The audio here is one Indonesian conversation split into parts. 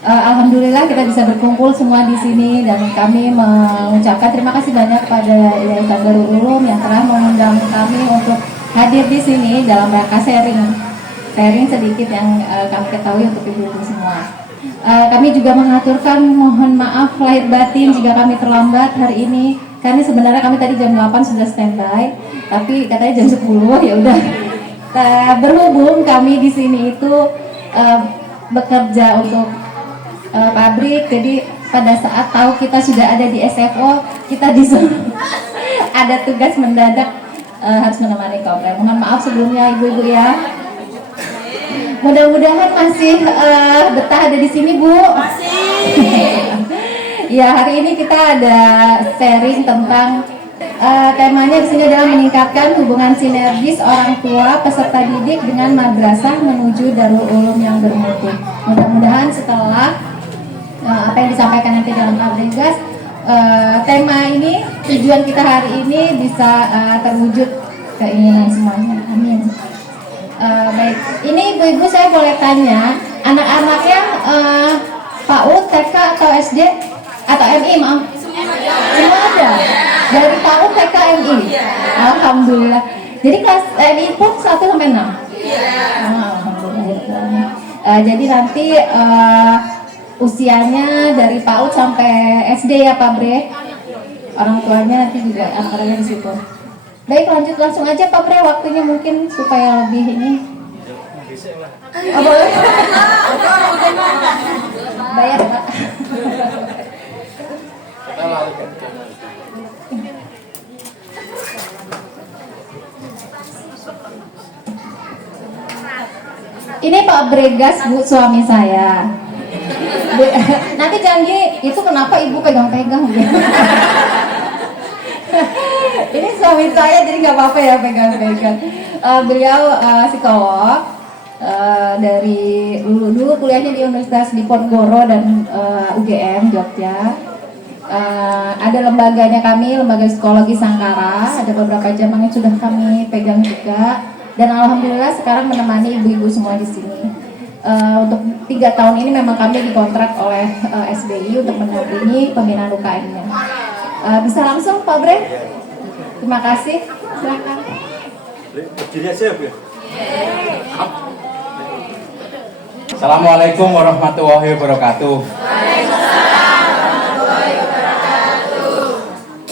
Alhamdulillah kita bisa berkumpul semua di sini dan kami mengucapkan terima kasih banyak kepada Yayasan Darul Ulum yang telah mengundang kami untuk hadir di sini dalam rangka sharing sedikit yang kami ketahui untuk ibu-ibu semua. Kami juga mengaturkan mohon maaf lahir batin jika kami terlambat hari ini, karena sebenarnya kami tadi jam 8 sudah standby, tapi katanya jam 10 ya udah. Berhubung kami di sini itu bekerja untuk pabrik, jadi pada saat tahu kita sudah ada di SFO, kita disuruh ada tugas mendadak harus menemani komplain. Mohon maaf sebelumnya ibu-ibu ya. Mudah-mudahan masih betah ada di sini, Bu. Masih. Ya, hari ini kita ada sharing tentang temanya di sini adalah meningkatkan hubungan sinergis orang tua peserta didik dengan madrasah menuju Darul Ulum yang bermutu. Mudah-mudahan setelah apa yang disampaikan nanti dalam Abregas, tema ini, tujuan kita hari ini bisa terwujud keinginan semuanya. Amin. Baik, ini ibu-ibu saya boleh tanya, anak-anaknya PAUD, TK atau SD atau MI, maaf? Semua ada. Dari PAUD, TK, MI. Alhamdulillah. Jadi kelas MI pun 1 sampai 6. Alhamdulillah. Jadi nanti usianya dari PAUD sampai SD ya Pak Bre. Orang tuanya nanti juga antaranya di situ. Baik, lanjut langsung aja Pak Bre, waktunya mungkin supaya lebih ini. Oh, boleh? Bayar Pak. Ini Pak Bregas, Bu, suami saya. Nanti jangan gini, itu kenapa ibu pegang-pegang gitu. Ini suami saya jadi nggak apa-apa ya pegang-pegang. Beliau psikolog dari dulu kuliahnya di Universitas Diponegoro dan UGM Jogja. Ada lembaganya kami, lembaga psikologi Sangkara. Ada beberapa cabang yang sudah kami pegang juga. Dan alhamdulillah sekarang menemani ibu-ibu semua di sini. Untuk 3 tahun ini memang kami dikontrak oleh SBI untuk mendampingi pembinaan UKM-nya. Bisa langsung Pak Bre? Terima kasih. Silakan. Berdiri aja ya. Assalamualaikum warahmatullahi wabarakatuh.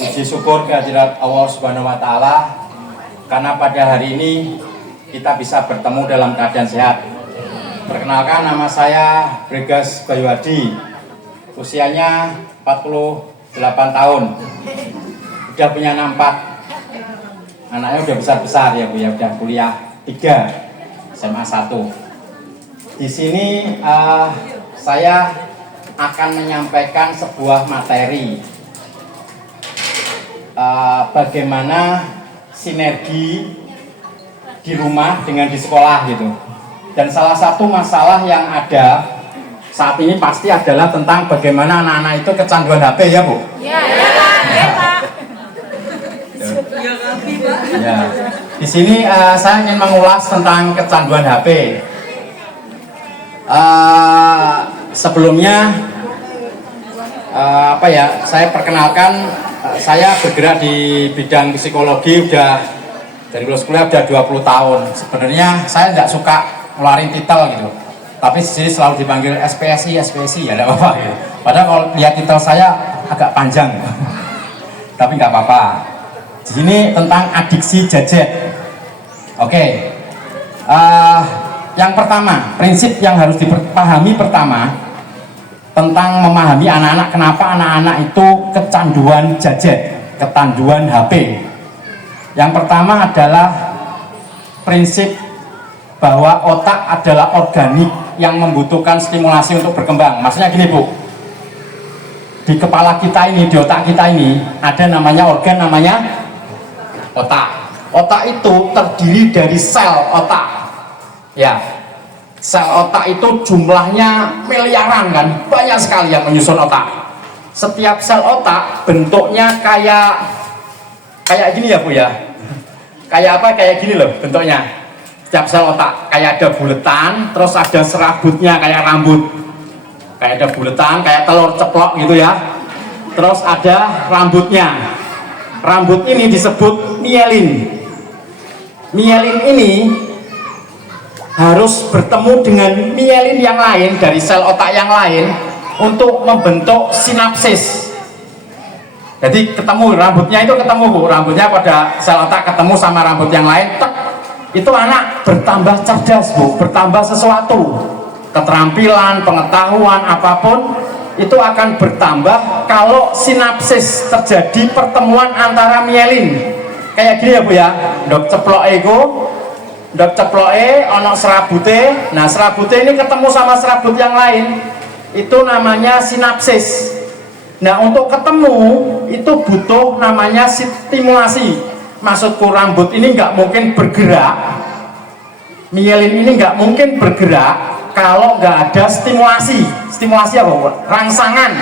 Puji syukur kehadirat Allah Subhanahu wa taala karena pada hari ini kita bisa bertemu dalam keadaan sehat. Perkenalkan, nama saya Bregas Bayuadi. Usianya 48 tahun. Udah punya 4. Anaknya udah besar-besar ya Bu ya, udah kuliah 3, SMA 1. Di sini saya akan menyampaikan sebuah materi bagaimana sinergi di rumah dengan di sekolah gitu. Dan salah satu masalah yang ada saat ini pasti adalah tentang bagaimana anak-anak itu kecanduan HP ya Bu? Iya, Pak. Ya, di sini saya ingin mengulas tentang kecanduan HP. Sebelumnya, saya perkenalkan, saya bergerak di bidang psikologi udah dari lulus kuliah udah 20 tahun. Sebenarnya saya tidak suka ngeluarin titel gitu, tapi di sini selalu dipanggil SPSI ya, tidak apa-apa gitu. Padahal kalau lihat titel saya agak panjang, tapi nggak apa-apa. Di sini tentang adiksi gadget. Oke. Yang pertama, prinsip yang harus dipahami pertama tentang memahami anak-anak, kenapa anak-anak itu kecanduan gadget, kecanduan HP. Yang pertama adalah prinsip bahwa otak adalah organik yang membutuhkan stimulasi untuk berkembang. Maksudnya gini Bu, di kepala kita ini, di otak kita ini ada namanya organ namanya otak. Otak itu terdiri dari sel otak. Ya, sel otak itu jumlahnya miliaran kan, banyak sekali yang menyusun otak. Setiap sel otak bentuknya kayak gini ya Bu ya. Kayak apa? Kayak gini loh bentuknya. Setiap sel otak kayak ada buletan, terus ada serabutnya kayak rambut. kayak ada buletan, kayak telur ceplok gitu ya. Terus ada rambutnya. Rambut ini disebut mielin. Mielin ini harus bertemu dengan mielin yang lain dari sel otak yang lain untuk membentuk sinapsis. Jadi ketemu rambutnya itu ketemu Bu, rambutnya pada sel otak ketemu sama rambut yang lain, tek, itu anak bertambah cerdas Bu, bertambah sesuatu, keterampilan, pengetahuan apapun itu akan bertambah kalau sinapsis terjadi pertemuan antara mielin. Kayak gini ya Bu ya, dok ceplok ego. Dok ceploke ono serabute. Nah, serabute ini ketemu sama serabut yang lain. Itu namanya sinapsis. Nah, untuk ketemu itu butuh namanya stimulasi. Maksudku rambut ini nggak mungkin bergerak. Mielin ini nggak mungkin bergerak kalau nggak ada stimulasi. Stimulasi apa Bu? Rangsangan.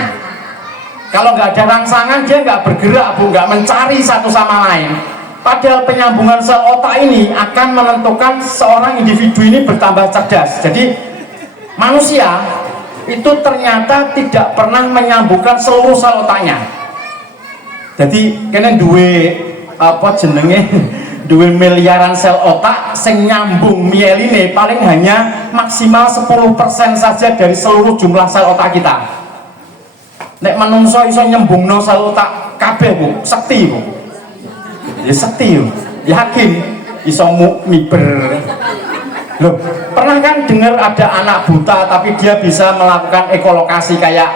Kalau nggak ada rangsangan dia nggak bergerak Bu, nggak mencari satu sama lain. Padahal penyambungan sel otak ini akan menentukan seorang individu ini bertambah cerdas. Jadi manusia itu ternyata tidak pernah menyambungkan seluruh sel otaknya. Jadi kena duwe apa jenenge duwe miliaran sel otak sing nyambung mieline paling hanya maksimal 10% saja dari seluruh jumlah sel otak kita. Nek manungsa iso nyambungno sel otak kabeh Bu, sekti Bu. Ya sekti, yakin iso miber. Loh, pernah kan dengar ada anak buta tapi dia bisa melakukan ekolokasi kayak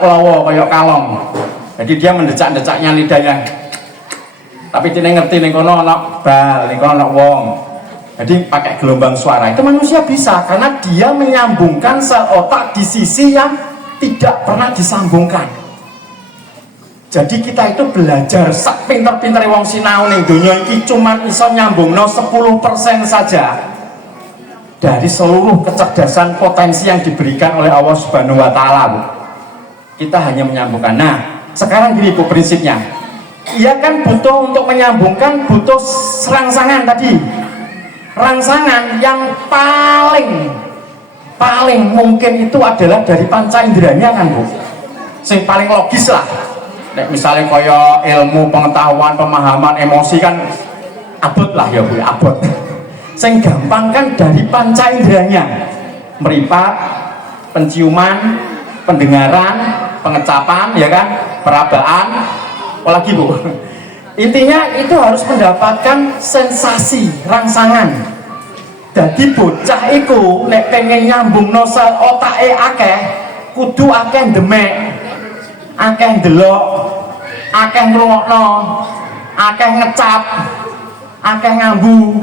lowo, kayak kalong. Jadi dia mendecak-decaknya lidahnya. Tapi dia ngerti ning kono ana bal, ning kono ana wong. Jadi pakai gelombang suara. Itu manusia bisa karena dia menyambungkan sel otak di sisi yang tidak pernah disambungkan. Jadi kita itu belajar sak pinter-pinter wong sinau ning donya iki cuman iso nyambungno 10% saja dari seluruh kecerdasan potensi yang diberikan oleh Allah Subhanahu wa taala, Bu. Kita hanya menyambungkan. Nah, sekarang gini Bu prinsipnya. Ia kan butuh untuk menyambungkan butuh rangsangan tadi. Rangsangan yang paling mungkin itu adalah dari panca inderanya kan Bu. Sing paling logis lah. Misalnya kaya ilmu, pengetahuan, pemahaman, emosi kan abot lah ya Bu, abot. Sing gampang kan dari panca inderanya, meripat, penciuman, pendengaran, pengecapan, ya kan, perabaan, apalagi Bu. Intinya itu harus mendapatkan sensasi, rangsangan. Jadi bocah iku nek pengen nyambung sel otake akeh, kudu akeh demek, akeh ndelok, akeh ngrungokno, akeh ngecap, akeh ngambu.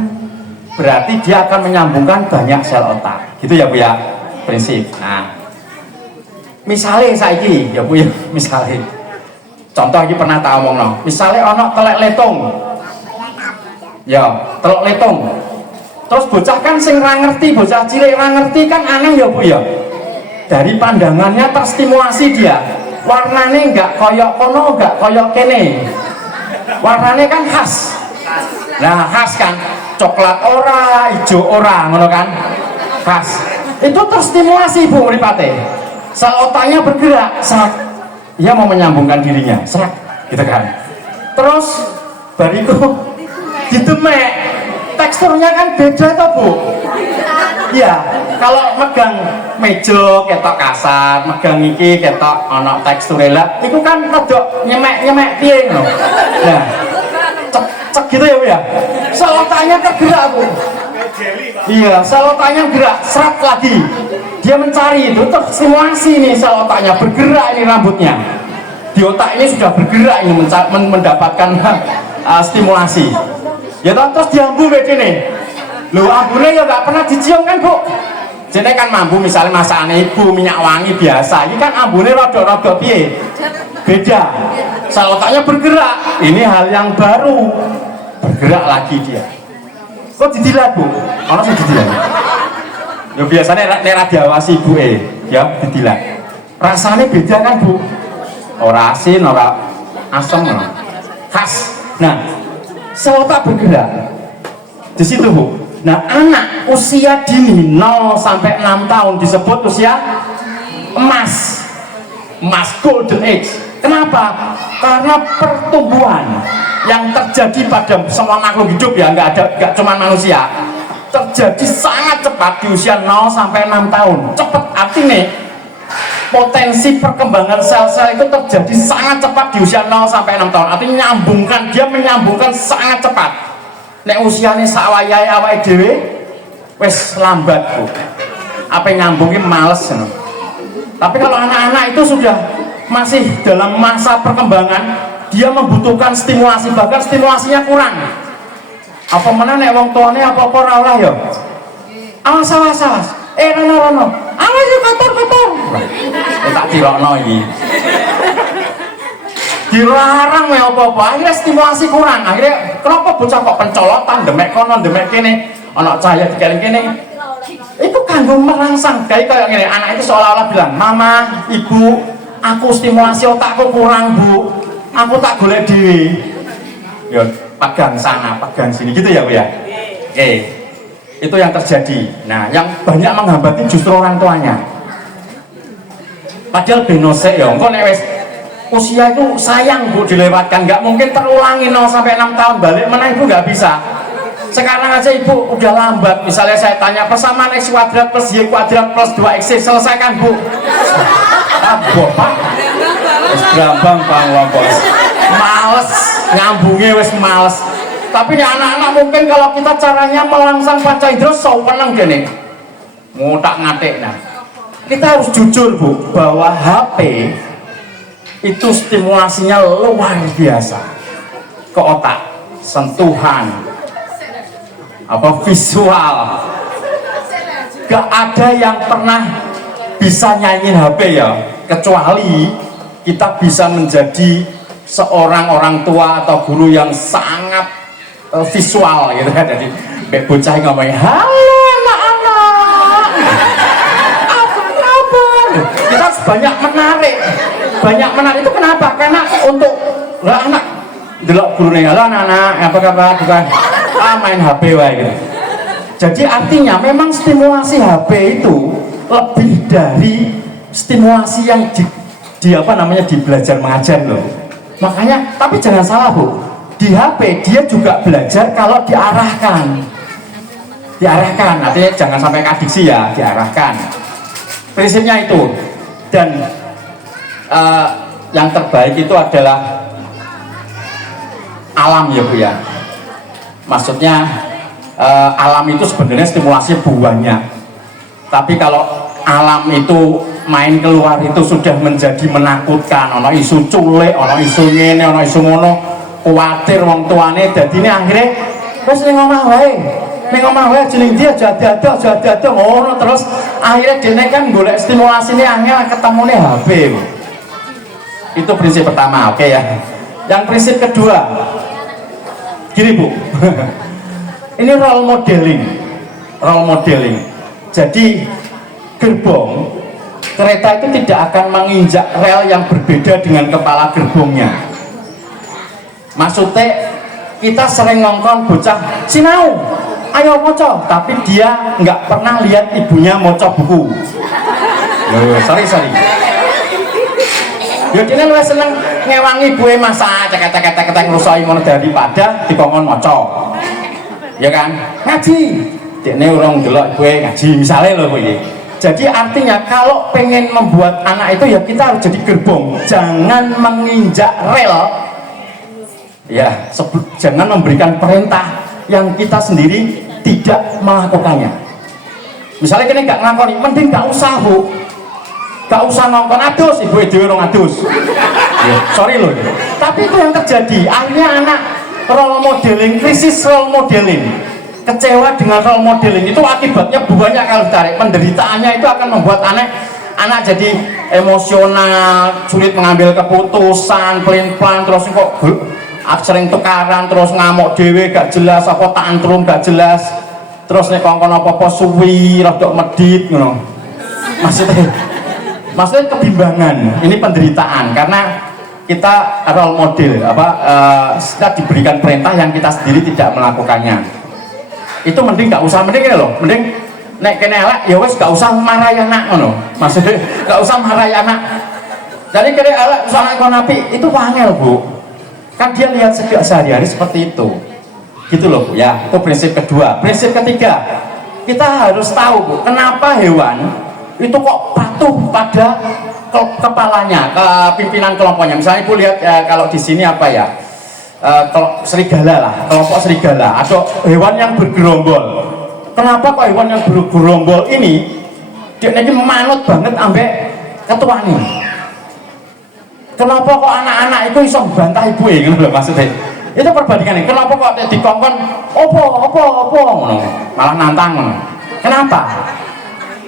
Berarti dia akan menyambungkan banyak sel otak. Gitu ya Bu ya, prinsip. Nah, misalnya saiki ya Bu ya, misalnya contoh iki pernah tak omongno. Misalnya ana telek letung. Ya, telek letung. Terus bocah kan sing ra ngerti, bocah cilik ra ngerti kan aneh ya Bu ya. Dari pandangannya terstimulasi dia. Warnane enggak koyok kono, enggak koyok kene. Warnane kan khas. Nah, khas kan coklat ora, hijau ora, ngono kan? Khas. Itu terstimulasi Bu mripate. Sel otaknya bergerak, serak. Dia mau menyambungkan dirinya, serak, gitu kan. Terus bariku didemek. Teksturnya kan beda toh Bu. Iya, kalau megang meja ketok kasar, megang iki ketok ana teksture lah, itu kan rada nyemek-nyemek piye ngono. Nah, cek gitu ya Bu ya. Sel otaknya tergerak Bu. Iya, sel otaknya gerak, serat lagi. Dia mencari itu, terstimulasi nih sel otaknya, bergerak ini rambutnya. Di otak ini sudah bergerak ini mendapatkan stimulasi. Ya toh, terus diambu begini. Loh, ambune ya nggak pernah dicium kan Bu? Jadi kan mambu misalnya masakan ibu minyak wangi biasa, ini kan ambune rada-rada piye? Beda. Sel otaknya bergerak. Ini hal yang baru. Bergerak lagi dia. Kok didilat Bu? Ono sing didilat. Ya biasanya nek diawasi ibu ya didilat. Rasanya beda kan Bu? Ora asin, ora asam, khas. Nah, sel otak bergerak di situ Bu. Nah, anak usia dini 0 sampai 6 tahun disebut usia emas golden age. Kenapa? Karena pertumbuhan yang terjadi pada semua makhluk hidup ya, nggak cuma manusia, terjadi sangat cepat di usia 0 sampai 6 tahun. Cepat artinya potensi perkembangan sel-sel itu terjadi sangat cepat di usia 0 sampai 6 tahun. Artinya dia menyambungkan sangat cepat. Nek usianya sawayahe awake dhewe wis lambat, Bu. Apa nyambungin males no? Tapi kalau anak-anak itu sudah masih dalam masa perkembangan, dia membutuhkan stimulasi, bahkan stimulasinya kurang. Apa mana nek wong tuane apa-apa ora oleh ya? Awas. Rono. Awas yo kotor. Tak dirokno iki. Dilarang ya apa-apa, akhirnya stimulasi kurang. Akhirnya kenapa bocah kok pencolotan, demek kono, demek kene, ana cahaya dikene kene. Itu kanggo merangsang kayak ngene. Anak itu seolah-olah bilang, "Mama, Ibu, aku stimulasi otakku kurang, Bu. Aku tak golek dhewe." Ya, pegang sana, pegang sini gitu ya, Bu ya. Oke. Itu yang terjadi. Nah, yang banyak menghambati justru orang tuanya. Padahal benosek ya, engko nek wis usia itu sayang Bu dilewatkan, nggak mungkin terulangi 0 sampai 6 tahun balik mana Ibu nggak bisa. Sekarang aja Ibu udah lambat, misalnya saya tanya persamaan X kuadrat plus Y kuadrat plus 2X selesaikan Bu. Pak wis gampang Bang, Bos. Males nyambungnya, wis males. Tapi ya anak-anak mungkin kalau kita caranya melangsang panca indera saweneng gini ngotak ngatik. Nah, kita harus jujur Bu bahwa HP itu stimulasinya luar biasa ke otak, sentuhan, apa visual. Gak ada yang pernah bisa nyanyiin HP ya, kecuali kita bisa menjadi seorang orang tua atau guru yang sangat visual gitu kan. Jadi bocah ngomongin, "Halo anak-anak, apa kabar?" Kita banyak menarik itu kenapa? Karena untuk anak delok gurune, "Halo anak-anak, apa kabar?" Bukan main HP wae gitu. Jadi artinya memang stimulasi HP itu lebih dari stimulasi yang di apa namanya di belajar mengajar loh. Makanya, tapi jangan salah Bu, di HP dia juga belajar kalau diarahkan, artinya jangan sampai kadiksi ya, diarahkan. Prinsipnya itu. Dan yang terbaik itu adalah alam ya Bu ya. Maksudnya alam itu sebenarnya stimulasi banyak. Tapi kalau alam itu main keluar itu sudah menjadi menakutkan, ono isu culik, ono isu ngene, ono isu ngono, kuwatir wong tuane, dadine akhirnya wis ning omah wae jeneng dia jadado ngono terus akhirnya dene kan golek stimulasine angel ketemune HP. Itu prinsip pertama, oke ya. Yang prinsip kedua gini Bu. Ini role modeling. Jadi gerbong kereta itu tidak akan menginjak rel yang berbeda dengan kepala gerbongnya. Maksudnya kita sering ngongkon bocah sinau, ayo moco, tapi dia nggak pernah lihat ibunya moco buku. Sorry. Ya dia lu seneng ngewangi ibunya masa cek ngrusoi ngono daripada dikongkon moco. Ya kan? Ngaji. Dekne urung delok ibunya ngaji misalnya lho iki. Jadi artinya kalau pengen membuat anak itu ya kita harus jadi gerbong, jangan menginjak rel ya, jangan memberikan perintah yang kita sendiri tidak melakukannya. Misalnya kini gak ngakoni, mending gak usah Bu, gak usah ngongkon adus, ibu dhewe orang adus ya, sorry loh. Tapi itu yang terjadi, akhirnya anak role modeling, krisis role modeling, kecewa dengan role modeling itu akibatnya banyak kalau ditarik. Penderitaannya itu akan membuat anak jadi emosional, sulit mengambil keputusan, pelin-pelan, terus kok sering tukaran, terus ngamuk dewe gak jelas, apa tantrum gak jelas, terus nih kongkon apa-apa suwi, rodok medit ngono. Maksudnya kebimbangan, ini penderitaan karena kita role model kita diberikan perintah yang kita sendiri tidak melakukannya. Itu mending gak usah, mending ini loh, mending nek kene elek ya wis gak usah marahi anak ngono. Maksudnya gak usah marahi anak. Jadi kene elek usah anak kon apik itu wangel, Bu. Kan dia lihat sejak sehari-hari seperti itu. Gitu loh, Bu ya. Itu prinsip kedua. Prinsip ketiga, kita harus tahu, Bu, kenapa hewan itu kok patuh pada kepalanya, ke pimpinan kelompoknya. Misalnya Ibu lihat kalau di sini apa ya? Serigala lah, kelompok serigala atau hewan yang bergerombol. Kenapa kok hewan yang bergerombol ini dia ini manut banget ambek ketuanya? Kenapa kok anak-anak itu iso bantah ibu gitu loh maksudnya? Itu perbandingannya. Kenapa kok dikongkon opo malah nantang?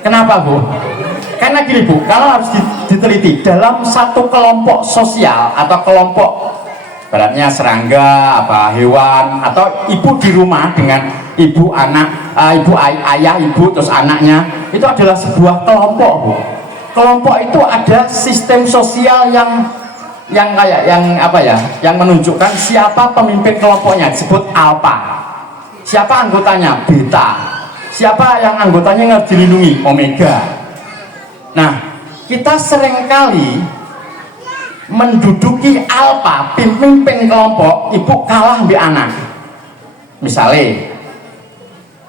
Kenapa Bu? Karena gini Bu, kalau harus diteliti dalam satu kelompok sosial atau kelompok baratnya serangga, apa hewan atau ibu di rumah dengan ibu anak, ayah ibu terus anaknya itu adalah sebuah kelompok, Bu. Kelompok itu ada sistem sosial yang kayak yang menunjukkan siapa pemimpin kelompoknya, disebut alpha. Siapa anggotanya? Beta. Siapa yang anggotanya harus dilindungi? Omega. Nah, kita seringkali menduduki alpha, pemimpin kelompok, ibu kalah di anak. Misalnya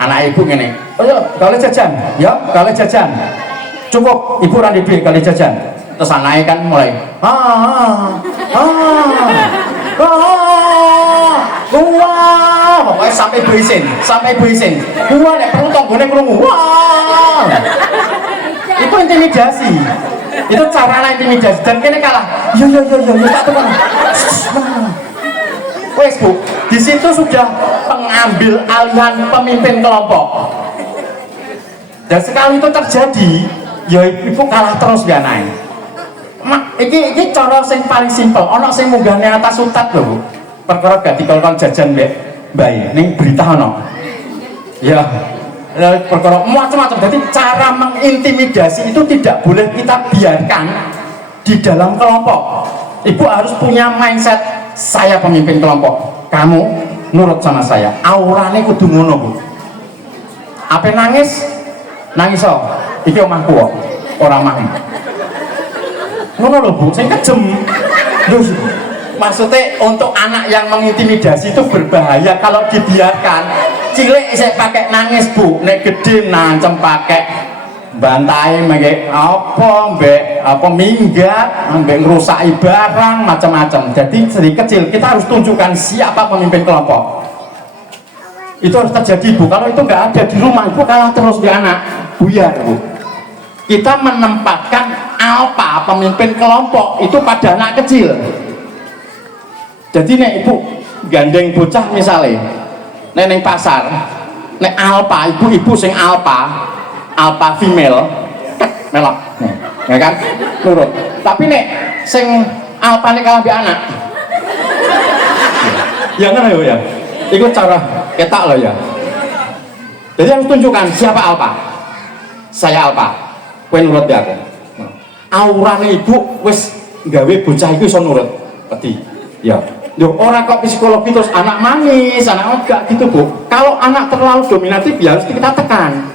anak ibu gini, oh ya kali jajan, ya kali jajan, cukup ibu randi duit kali jajan. Terus anaknya kan mulai wah, pokoknya sampai berisin, wah nek perlu tonggone krungu, wah, itu intimidasi. Itu cara intimidasi dan kini kalah. Yo tak tukang. Wes Bu, di situ sudah pengambil alihan pemimpin kelompok. Dan sekali itu terjadi, ya ibu kalah terus dia naik. Iki cara sing paling simpel. Ono sing munggahne atas utat lho Bu. Perkara gak dikolkon jajan mbek bayi. Ning berita ono. Ya. Perkara macam-macam. Jadi cara mengintimidasi itu tidak boleh kita biarkan di dalam kelompok. Ibu harus punya mindset, saya pemimpin kelompok, kamu nurut sama saya. Aurane kudu ngono Bu. Apa nangis so iki omahku kok ora omahmu. Ngono lho Bu, sing kejem. Maksudnya untuk anak yang mengintimidasi itu berbahaya kalau dibiarkan. Cilik saya pakai nangis Bu, nek gede nancem pakai bantai, pakai apa minggat, ngerusai barang macam-macam. Jadi dari kecil kita harus tunjukkan siapa pemimpin kelompok. Itu harus terjadi Bu. Kalau itu nggak ada di rumah, Ibu kalah terus di anak, buyar Bu. Kita menempatkan alpha pemimpin kelompok itu pada anak kecil. Jadi nek Ibu gandeng bocah misalnya neng pasar, nek alpha ibu sing alpha female, melok, ya kan, nurut. Tapi nek sing alpha nek kalah bi anak, ya kan ya, itu cara ketak loh ya. Jadi harus tunjukkan siapa alpha, saya alpha, kowe nurut ya aku. Aurane ibu wis gawe bocah iku iso nurut, peti, ya. Loh, orang kok psikologi terus anak manis, anak enggak gitu Bu. Kalau anak terlalu dominatif ya harus kita tekan.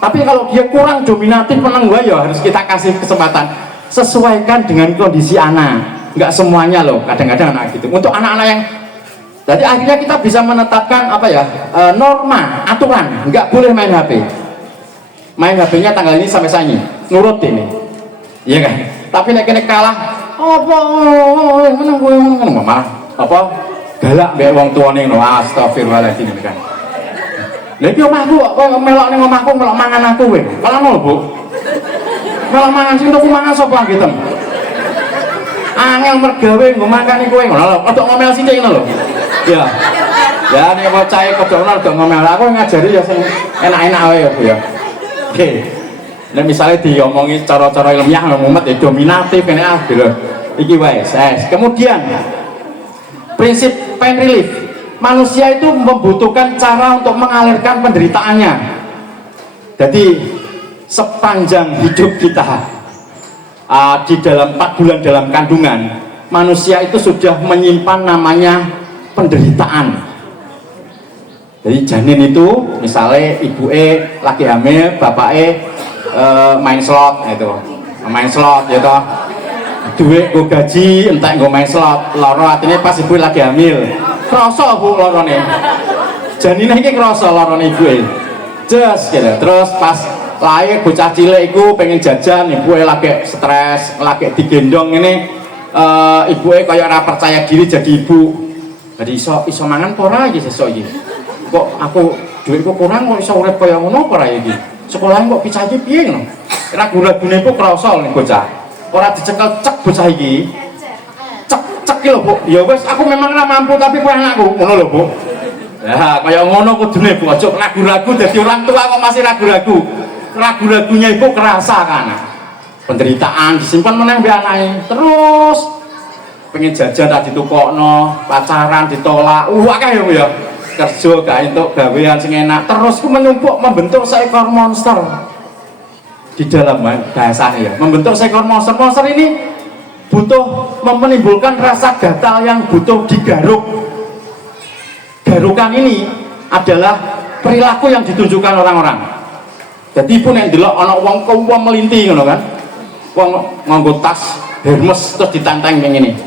Tapi kalau dia kurang dominatif menengah ya harus kita kasih kesempatan. Sesuaikan dengan kondisi anak. Enggak semuanya loh, kadang-kadang anak gitu. Untuk anak-anak yang jadi akhirnya kita bisa menetapkan apa ya, norma, aturan. Enggak boleh main HP. Main HP-nya tanggal ini sampai sanyi. Nurut ini. Iya kan? Tapi nek kalah apa menang gue menang malah apa galak mbek wong tuane ngono astagfirullahaladzim kan. Lha iki omahku kok melok ning omahku melok mangan aku kowe. Malah ngono Bu. Melok mangan sing tuku mangan sapa gitu. Angel mergawe nggo makani kowe ngono lho. Kodok ngomel sithik ngono lho. Ya. Ya nek bocahe kodok ngono kodok ngomel. Aku ngajari ya sing enak-enak wae ya Bu ya. Oke. Nah misalnya diomongi cara-cara ilmiah ngumet ya dominatif ini gitu. Iki wae. Kemudian prinsip pain relief. Manusia itu membutuhkan cara untuk mengalirkan penderitaannya. Jadi sepanjang hidup kita di dalam 4 bulan dalam kandungan, manusia itu sudah menyimpan namanya penderitaan. Jadi janin itu misalnya ibuke lagi hamil, bapake main slot gitu. Main slot gitu. Duit gue gaji, entek gue main slot. Loro artinya pas ibu lagi hamil. Krasa Bu lorone. Janine iki krasa lorone ibuke. Just gitu. Terus pas lahir bocah cilik iku pengen jajan, ibuke lagi stres, lagi digendong ini ibuke kaya ora percaya diri jadi ibu. Jadi iso mangan apa ora iki sesuk iki. Kok aku duitku kurang kok iso urip kaya ngono apa ora iki? Sekolahan kok piye piye ngono. Ragu-ragune iku krasa ning bocah. Ora dicekel cek bocah iki. Cek lho, Bu. Ya wis aku memang ora mampu tapi kowe anakku, ngono lho, Bu. Lah kaya ngono kudune, Bu. Aja ragu-ragu dadi orang tua kok masih ragu-ragu. Ragu-ragunya ibu kerasa kan. Penderitaan disimpan meneh mbek anake. Terus pengen jajan tak ditukokno, pacaran ditolak. Akeh ya. Kerja gak entuk gawean sing enak, terus ku menumpuk membentuk seekor monster di dalam bahasanya ya, membentuk seekor monster. Monster ini butuh menimbulkan rasa gatal yang butuh digaruk. Garukan ini adalah perilaku yang ditunjukkan orang-orang. Jadi pun yang delok ana wong melinti ngono kan, wong nganggo tas Hermes terus ditantang ngene.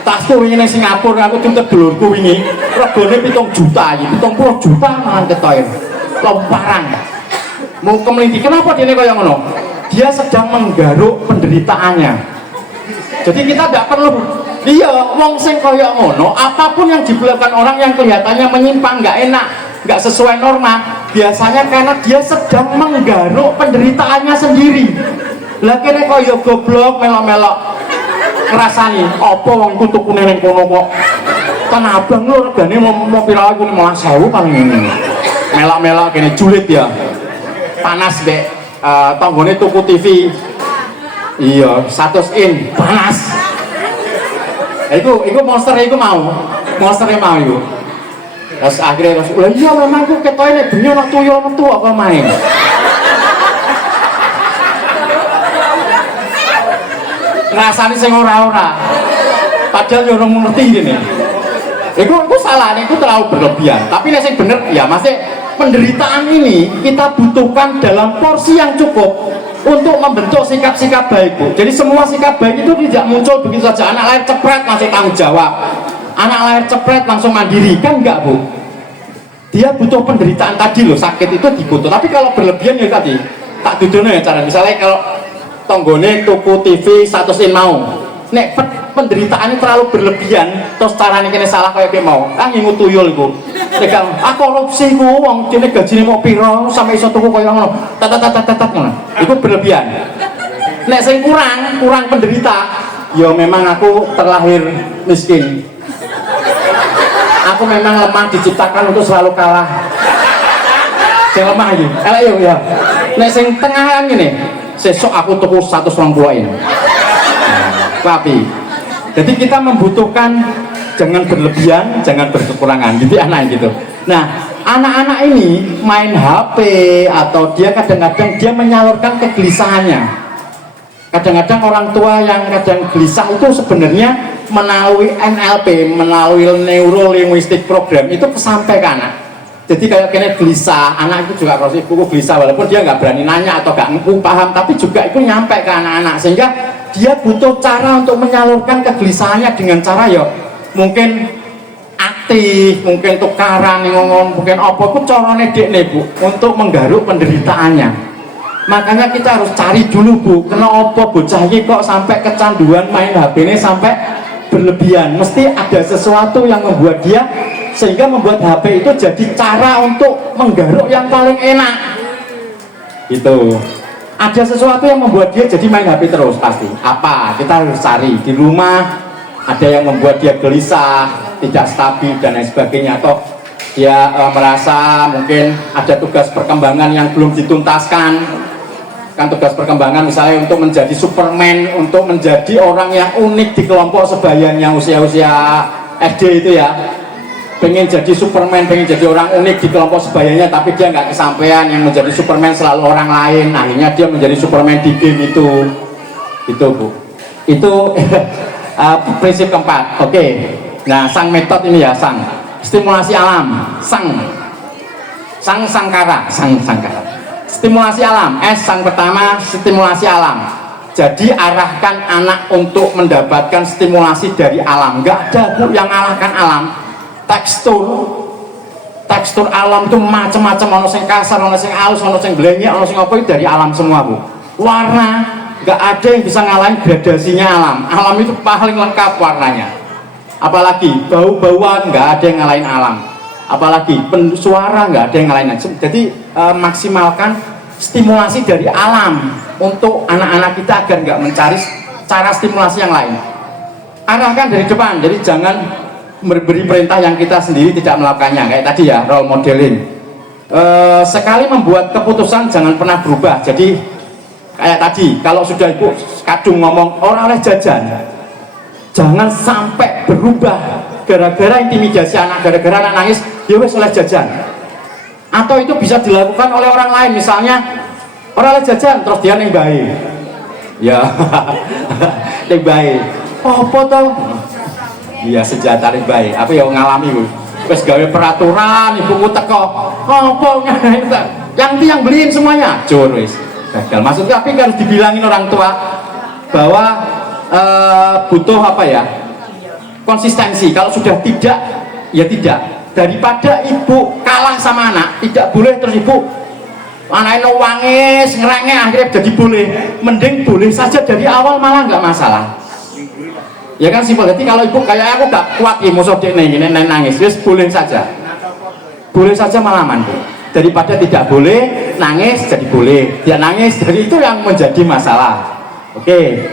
Tasku wingi ning Singapura aku tuntut dulurku wingi regane 7 juta iki, 70 juta mangan ketoke. Lomparan. Mau kemelinti, kenapa dia kaya ngono? Dia sedang menggaruk penderitaannya. Jadi kita tidak perlu wong sing kaya ngono, apapun yang dilakukan orang yang kelihatannya menyimpang, nggak enak, nggak sesuai norma, biasanya karena dia sedang menggaruk penderitaannya sendiri. Lah kene kaya goblok melok-melok ngrasani apa wong iku tukune ning kono kok Tanah Abang lho regane mau pira iku 15.000 paling ngene. Melok-melok kene julid ya. Panas dek tanggane tuku TV. Iya, 100 in panas. Iku monster iku mau. Monsternya mau iku. Terus akhirnya terus, iya memang aku ketoke nek bengi ana tuyul metu apa main. Rasanya sing ora-ora. Padahal yo ora ngerti gini. Iku salah, iku terlalu berlebihan. Tapi nek sing bener ya masih penderitaan ini kita butuhkan dalam porsi yang cukup untuk membentuk sikap-sikap baik, Bu. Jadi semua sikap baik itu tidak muncul begitu saja. Anak lahir cepret langsung tanggung jawab. Anak lahir cepret langsung mandiri, kan enggak, Bu? Dia butuh penderitaan tadi loh, sakit itu dibutuh. Tapi kalau berlebihan ya tadi, tak dudono ya cara. Misalnya kalau tonggone tuku TV 100 in mau, nek penderitaannya terlalu berlebihan, terus caranya kene salah kayak mau, ngingu tuyul iku. Nek korupsi ku wong kene gajine mau piro sampai iso tuku kaya ngono. Tat ngono. Iku berlebihan. Nek sing kurang penderita, ya memang aku terlahir miskin. Aku memang lemah diciptakan untuk selalu kalah. Sing lemah iki. Elek yo ya. Nek sing tengahan ngene, sesok aku tuku 120 in. Tapi jadi kita membutuhkan jangan berlebihan, jangan berkekurangan. Jadi anak gitu. Nah, anak-anak ini main HP atau dia kadang-kadang dia menyalurkan kegelisahannya. Kadang-kadang orang tua yang kadang gelisah itu sebenarnya melalui NLP, melalui Neuro Linguistic Program itu kesampaikan anak. Jadi kayak kena gelisah, anak itu juga proses buku gelisah walaupun dia nggak berani nanya atau nggak paham, tapi juga itu nyampe ke anak-anak sehingga dia butuh cara untuk menyalurkan kegelisahannya dengan cara ya mungkin aktif, mungkin tukaran ngomong, mungkin apa itu carane dekne Bu untuk menggaruk penderitaannya. Makanya kita harus cari dulu Bu, kenapa bocah ini kok sampai kecanduan main HP ini sampai berlebihan. Mesti ada sesuatu yang membuat dia sehingga membuat HP itu jadi cara untuk menggaruk yang paling enak. Itu ada sesuatu yang membuat dia jadi main HP terus pasti. Apa? Kita harus cari di rumah. Ada yang membuat dia gelisah, tidak stabil dan lain sebagainya, atau dia merasa mungkin ada tugas perkembangan yang belum dituntaskan. Kan tugas perkembangan misalnya untuk menjadi Superman, untuk menjadi orang yang unik di kelompok sebayanya usia-usia SD itu ya, pengen jadi Superman, pengen jadi orang unik di kelompok sebayanya, tapi dia nggak kesampaian, yang menjadi Superman selalu orang lain, akhirnya dia menjadi Superman di game itu Bu. Itu prinsip keempat. Oke. Nah, sang metode ini ya, sang stimulasi alam, sangkara. Stimulasi alam, sang pertama stimulasi alam. Jadi arahkan anak untuk mendapatkan stimulasi dari alam. Nggak ada Bu yang alahkan alam. Tekstur alam itu macam-macam, ono sing kasar, ono sing halus, ono sing glenyek, ono sing apa, itu dari alam semua Bu. Warna, nggak ada yang bisa ngalahin gradasinya alam. Alam itu paling lengkap warnanya. Apalagi bau-bauan, nggak ada yang ngalahin alam. Apalagi suara, nggak ada yang ngalahin. Jadi maksimalkan stimulasi dari alam untuk anak-anak kita agar nggak mencari cara stimulasi yang lain. Arahkan dari depan, jadi jangan memberi perintah yang kita sendiri tidak melakukannya, kayak tadi ya, role modeling. Sekali membuat keputusan jangan pernah berubah. Jadi kayak tadi, kalau sudah ibu kadung ngomong orang oleh jajan, jangan sampai berubah gara-gara intimidasi anak, gara-gara anak nangis dia wes oleh jajan. Atau itu bisa dilakukan oleh orang lain, misalnya orang oleh jajan terus dia yang baik ya yang baik apa toh iya senjata yang baik apa yang ngalami bu terus gawe peraturan ibuku teko apa yang beliin semuanya jor wis gagal. Maksudnya tapi harus dibilangin orang tua bahwa butuh apa ya, konsistensi. Kalau sudah tidak ya tidak, daripada ibu kalah sama anak tidak boleh terus ibu anaknya wangis ngerengek akhirnya jadi boleh, mending boleh saja dari awal malah nggak masalah ya kan, simpel. Jadi kalau ibu kayak aku gak kuat ya musuh dia ini nangis wis boleh saja malah mantu, daripada tidak boleh nangis jadi boleh, dia nangis jadi itu yang menjadi masalah. Oke,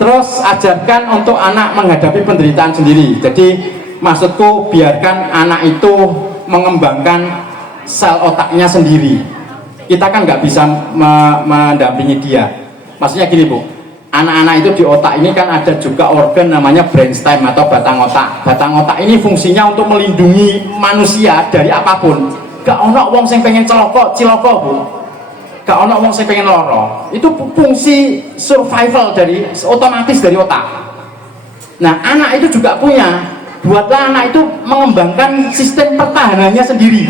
terus ajarkan untuk anak menghadapi penderitaan sendiri. Jadi maksudku biarkan anak itu mengembangkan sel otaknya sendiri. Kita kan nggak bisa mendampingi dia. Maksudnya gini Bu, anak-anak itu di otak ini kan ada juga organ namanya brainstem atau batang otak. Batang otak ini fungsinya untuk melindungi manusia dari apapun. Gak ono wong sing pengen ciloko Bu, gak ono wong sing pengen loro. Itu fungsi survival dari otomatis dari otak. Nah anak itu juga punya, buatlah anak itu mengembangkan sistem pertahanannya sendiri.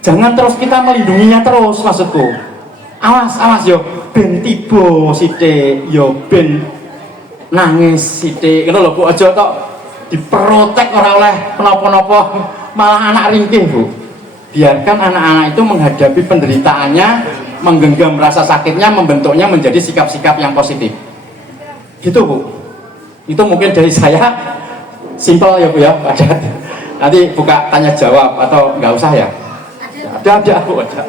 Jangan terus kita melindunginya terus, maksudku. Awas yo, ben tiba sithik, yo ben nangis sithik. Ngono lho Bu, aja tok diprotek ora oleh kenapa-napa, malah anak ringkih Bu. Biarkan anak-anak itu menghadapi penderitaannya, menggenggam rasa sakitnya, membentuknya menjadi sikap-sikap yang positif. Gitu Bu. Itu mungkin dari saya, simpel ya Bu ya. Nanti buka tanya jawab atau nggak usah ya? Ada Bu, ada.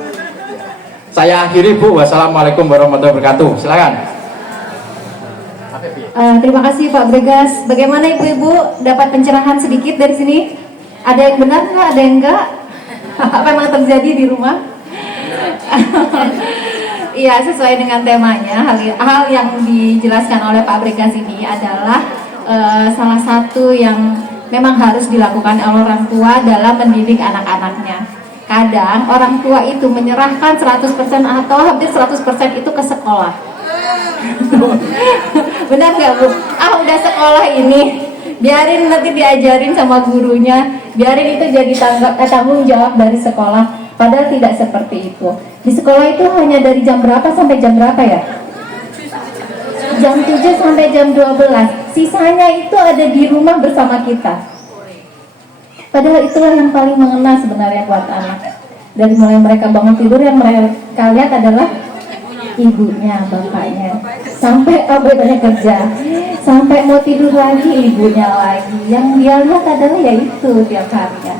Saya akhiri Bu. Wassalamualaikum warahmatullahi wabarakatuh. Silakan. Terima kasih Pak Bregas. Bagaimana ibu-ibu dapat pencerahan sedikit dari sini? Ada yang benar nggak? Ada yang enggak? Apa memang terjadi di rumah? Iya, sesuai dengan temanya. Hal yang dijelaskan oleh Pak Bregas ini adalah salah satu yang memang harus dilakukan oleh orang tua dalam mendidik anak-anaknya. Kadang orang tua itu menyerahkan 100% atau hampir 100% itu ke sekolah. Benar nggak Bu? Udah sekolah ini, biarin nanti diajarin sama gurunya, biarin itu jadi tanggung jawab dari sekolah. Padahal tidak seperti itu. Di sekolah itu hanya dari jam berapa sampai jam berapa ya? Jam 7 sampai jam 12. Sisanya itu ada di rumah bersama kita. Padahal itulah yang paling mengena sebenarnya buat anak. Dari mulai mereka bangun tidur yang mereka lihat adalah ibunya, bapaknya. Sampai abadanya kerja, sampai mau tidur lagi ibunya lagi. Yang dia lihat adalah ya itu tiap harinya.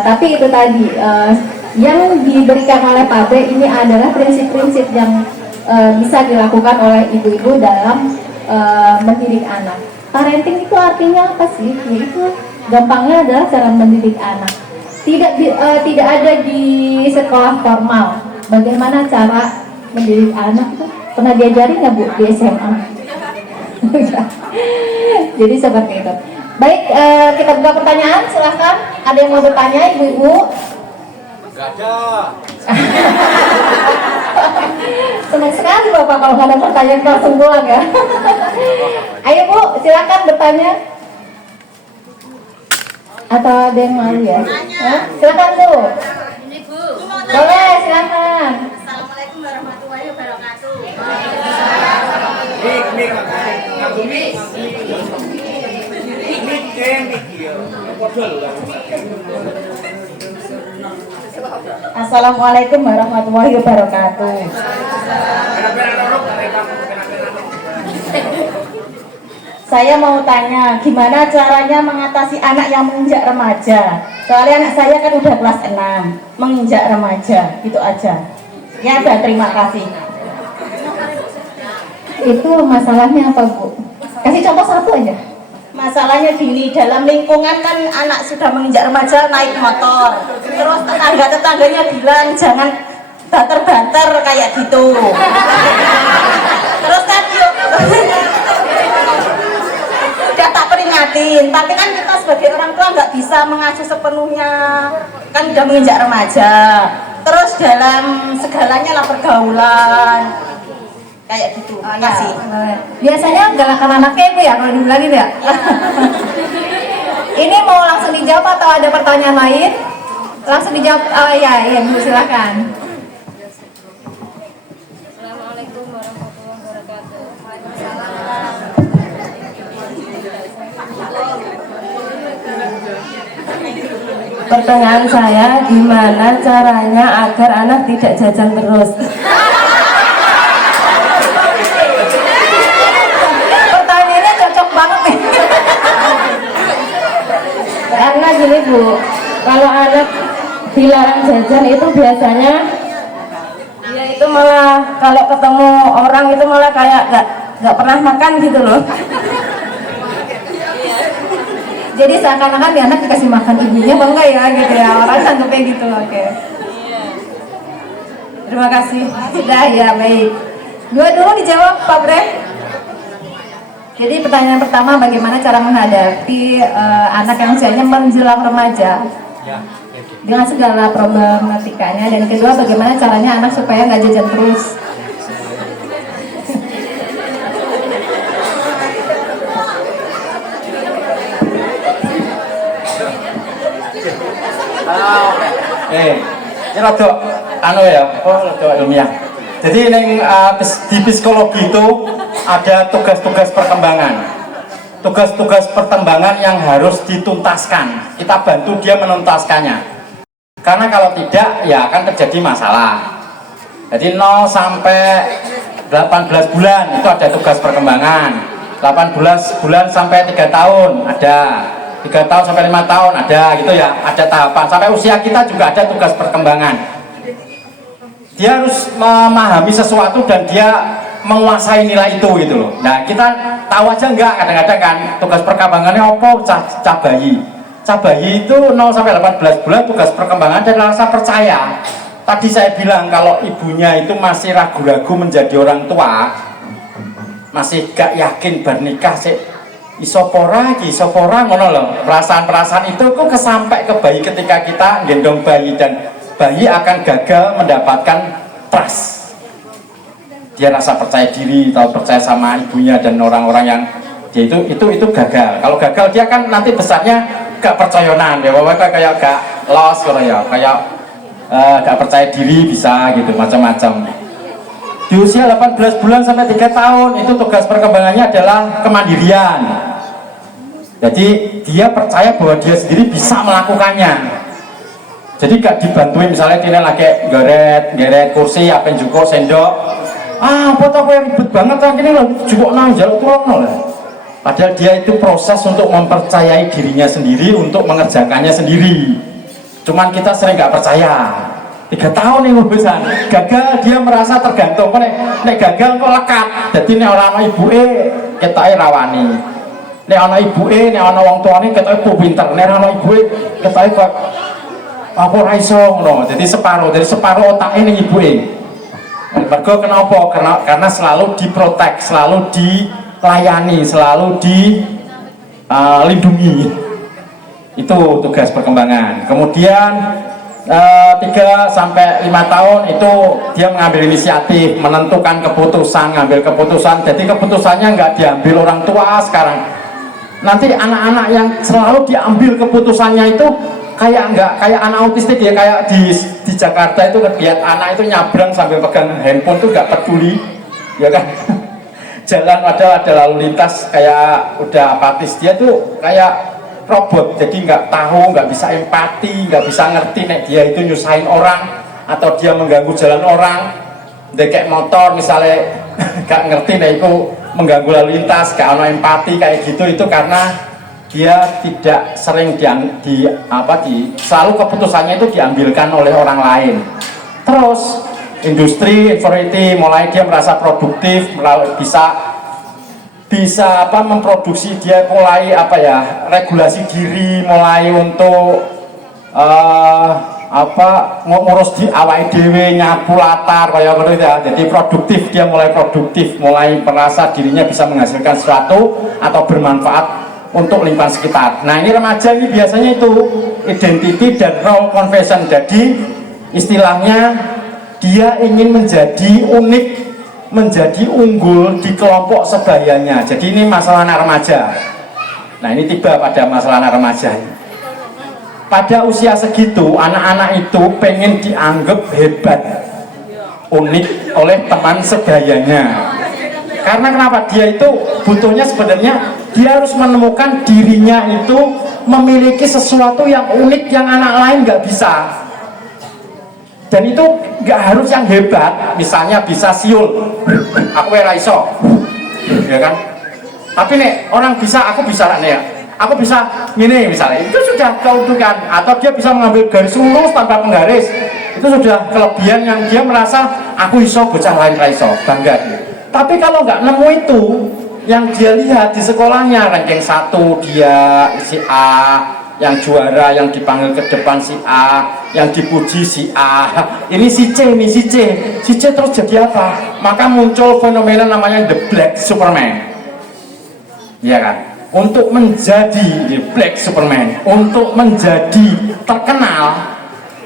Tapi itu tadi yang diberikan oleh Pak B ini adalah prinsip-prinsip yang bisa dilakukan oleh ibu-ibu dalam mendidik anak. Parenting itu artinya apa sih? Yaitu gampangnya adalah cara mendidik anak. Tidak ada di sekolah formal. Bagaimana cara mendidik anak itu pernah diajari nggak Bu di SMA? Jadi seperti itu. Baik, kita buka pertanyaan. Silahkan. Ada yang mau bertanya, ibu-ibu? Gak ada. Senang sekali Bapak kalau nggak ada pertanyaan langsung pulang ya. Ayo Bu, silakan bertanya. Atau ada yang malu ya? Hah? Silakan Bu. Ini Bu. Boleh, silakan. Assalamualaikum warahmatullahi wabarakatuh. Assalamualaikum warahmatullahi wabarakatuh. Saya mau tanya, gimana caranya mengatasi anak yang menginjak remaja? Soalnya anak saya kan udah kelas 6, menginjak remaja, gitu aja. Ya udah, terima kasih. Itu masalahnya apa Bu? Kasih contoh satu aja. Masalahnya gini, dalam lingkungan kan anak sudah menginjak remaja naik motor, terus tetangganya bilang jangan banter-banter kayak gitu. Terus kan yuk, udah tak peringatin, tapi kan kita sebagai orang tua nggak bisa mengacu sepenuhnya, kan udah menginjak remaja. Terus dalam segalanya lah pergaulan kayak gitu. Terima kasih. Biasanya galakan anaknya Ibu ya kalau dibilangin ya. Ini mau langsung dijawab atau ada pertanyaan lain? Langsung dijawab. Oh iya Bu, silakan. Assalamualaikum warahmatullahi wabarakatuh. Pertanyaan saya, gimana caranya agar anak tidak jajan terus? Pertanyaannya cocok banget nih. Karena gini Bu, kalau anak dilarang jajan itu biasanya dia itu malah kalau ketemu orang itu malah kayak nggak pernah makan gitu loh. Jadi seakan-akan anak dikasih makan ibunya bangga ya gitu ya, orang tanggapnya gitu. Oke. Terima kasih. Sudah ya, baik. Dua dulu dijawab Pak Bre. Jadi pertanyaan pertama, bagaimana cara menghadapi anak yang usianya menjelang remaja dengan segala problematikanya, dan kedua bagaimana caranya anak supaya nggak jajan terus. Ini rada anu ya, rada ilmiah. Jadi di psikologi itu ada tugas-tugas perkembangan. Tugas-tugas perkembangan yang harus dituntaskan. Kita bantu dia menuntaskannya. Karena kalau tidak, ya akan terjadi masalah. Jadi 0 sampai 18 bulan itu ada tugas perkembangan. 18 bulan sampai 3 tahun ada. 3 tahun sampai 5 tahun ada gitu ya, ada tahapan. Sampai usia kita juga ada tugas perkembangan. Dia harus memahami sesuatu dan dia menguasai nilai itu gitu loh. Nah kita tahu aja enggak kadang-kadang kan tugas perkembangannya apa cah bayi. Cah bayi itu 0 sampai 18 bulan tugas perkembangan dan rasa percaya. Tadi saya bilang kalau ibunya itu masih ragu-ragu menjadi orang tua, masih gak yakin bernikah sih isopora ngono loh. Perasaan-perasaan itu kok kesampai ke bayi ketika kita gendong bayi, dan bayi akan gagal mendapatkan trust. Dia rasa percaya diri atau percaya sama ibunya dan orang-orang yang dia itu gagal. Kalau gagal dia kan nanti besarnya gak percayonan ya, kayak gak lost gitu ya, kayak gak percaya diri bisa gitu macam-macam. Di usia 18 bulan sampai 3 tahun itu tugas perkembangannya adalah kemandirian. Jadi dia percaya bahwa dia sendiri bisa melakukannya. Jadi gak dibantuin, misalnya dia lagi geret kursi, apa yang cukup sendok. Buat apa yang ribet banget kan ini loh, cukup jaluk turun lah. Padahal dia itu proses untuk mempercayai dirinya sendiri, untuk mengerjakannya sendiri. Cuman kita sering gak percaya. 3 tahun nih urusan gagal, dia merasa tergantung. Nek gagal kok lekat. Jadi nek orang ibu kita rawani. Nek ana ibu nek ana wong tuane kita pinter. Nek ana ibu kita kok apa ora iso ngono. Jadi separuh otaknya ning ibu Mergo kenapa? Karena selalu diprotek, selalu dilayani, selalu dilindungi. Itu tugas perkembangan. Kemudian 3 sampai 5 tahun itu dia mengambil inisiatif, menentukan keputusan, ngambil keputusan. Jadi keputusannya nggak diambil orang tua sekarang. 0 nanti anak-anak yang selalu diambil keputusannya itu kayak nggak kayak anak autistik ya, kayak di Jakarta itu lihat anak itu nyabrang sambil pegang handphone tuh nggak peduli, ya kan? Jalan ada lalu lintas kayak udah apatis, dia tuh kayak robot, jadi nggak tahu, nggak bisa empati, nggak bisa ngerti nek dia itu nyusahin orang atau dia mengganggu jalan orang. Dia kayak motor misalnya nggak ngerti nek itu mengganggu lalu lintas, gak ada empati kayak gitu, itu karena dia tidak sering selalu keputusannya itu diambilkan oleh orang lain. Terus industri informasi mulai dia merasa produktif, bisa memproduksi, dia mulai regulasi diri, mulai untuk ngurus di awake dhewe, nyapu latar kayak gitu ya. Jadi produktif, dia mulai produktif, mulai merasa dirinya bisa menghasilkan sesuatu atau bermanfaat untuk lingkungan sekitar. Nah, ini remaja ini biasanya itu identity dan role confession. Jadi istilahnya dia ingin menjadi unik, menjadi unggul di kelompok sebayanya. Jadi ini masalah anak remaja. Nah, ini tiba pada masalah anak remaja. Pada usia segitu, anak-anak itu pengen dianggap hebat, unik oleh teman sebayanya. Karena kenapa? Dia itu butuhnya sebenarnya dia harus menemukan dirinya itu memiliki sesuatu yang unik yang anak lain nggak bisa. Dan itu nggak harus yang hebat, misalnya bisa siul, aku raiso, ya kan? Tapi nih orang bisa, aku bisa nih ya. Aku bisa gini misalnya, itu sudah keuntungan. Atau dia bisa mengambil garis lurus tanpa penggaris, itu sudah kelebihan yang dia merasa aku iso, bocah lain raiso, bangga. Tapi kalau nggak nemu itu, yang dia lihat di sekolahnya ranking 1 dia si A, yang juara, yang dipanggil ke depan si A, yang dipuji si A, ini si C, ini si C terus jadi apa? Maka muncul fenomena namanya the black superman, iya kan? Untuk menjadi Black Superman, untuk menjadi terkenal,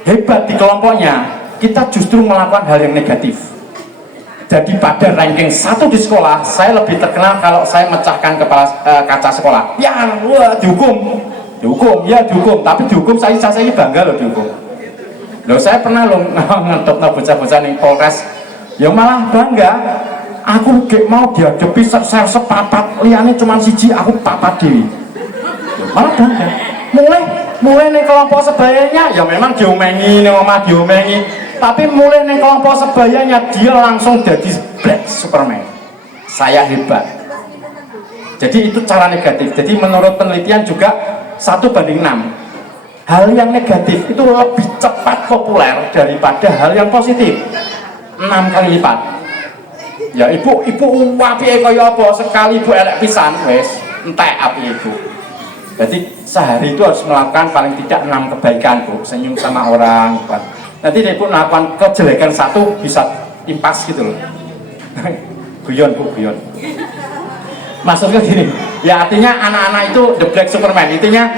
hebat di kelompoknya, kita justru melakukan hal yang negatif. Jadi pada ranking 1 di sekolah, saya lebih terkenal kalau saya mecahkan kaca sekolah. Ya, wah, dihukum, ya dihukum. Tapi dihukum saya ini bangga loh dihukum. Loh, saya pernah loh ngetop bocah-bocah ning Polres, ya malah bangga. Aku gak mau dihadapi saya sepapat, liane cuma siji, aku papat dewi. Malah bangga. Mulai nih kelompok sebayanya, ya memang diomengi, nih omah diomengi. Tapi mulai nih kelompok sebayanya, dia langsung jadi Black Superman. Saya hebat. Jadi itu cara negatif. Jadi menurut penelitian juga 1:6. Hal yang negatif itu lebih cepat populer daripada hal yang positif. 6 kali lipat. Ya ibu api kaya apa, sekali ibu elek pisan wes entek api ibu. Jadi sehari itu harus melakukan paling tidak 6 kebaikan bu, senyum sama orang. Nanti ibu melakukan kejelekan 1 bisa impas gitu loh. Guyon bu, guyon. Maksudnya gini, ya artinya anak-anak itu the Black Superman. Intinya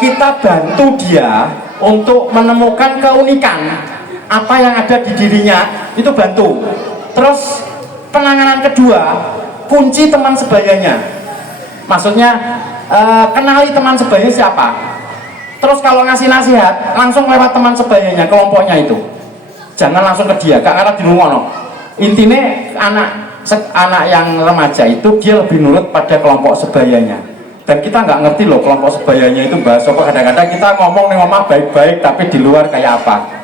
kita bantu dia untuk menemukan keunikan apa yang ada di dirinya, itu bantu. Terus penanganan kedua, kunci teman sebayanya. Maksudnya kenali teman sebayanya siapa. Terus kalau ngasih nasihat, langsung lewat teman sebayanya, kelompoknya itu. Jangan langsung ke dia, gak ngarep dirungono. Intinya anak yang remaja itu dia lebih nurut pada kelompok sebayanya. Dan kita nggak ngerti loh kelompok sebayanya itu bahasa apa. Kadang-kadang kita ngomong baik-baik, tapi di luar kayak apa.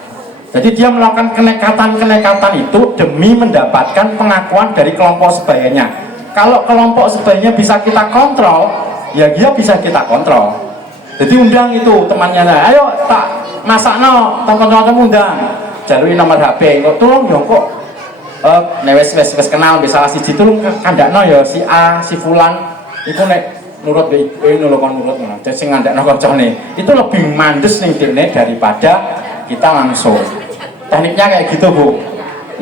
Jadi dia melakukan kenekatan itu demi mendapatkan pengakuan dari kelompok sebayanya. Kalau kelompok sebayanya bisa kita kontrol, ya dia bisa kita kontrol. Jadi undang itu temannya, ayo tak masakno, teman-teman undang, jalui nomor HP, kok tolong ya kok wes kenal, bisa siji tolong kandakno ya si A, si Fulan, itu nek nurut nulungan nurut, jadi sing ngandakno kancane, itu lebih mandes ning dene daripada kita langsung. Tekniknya kayak gitu bu,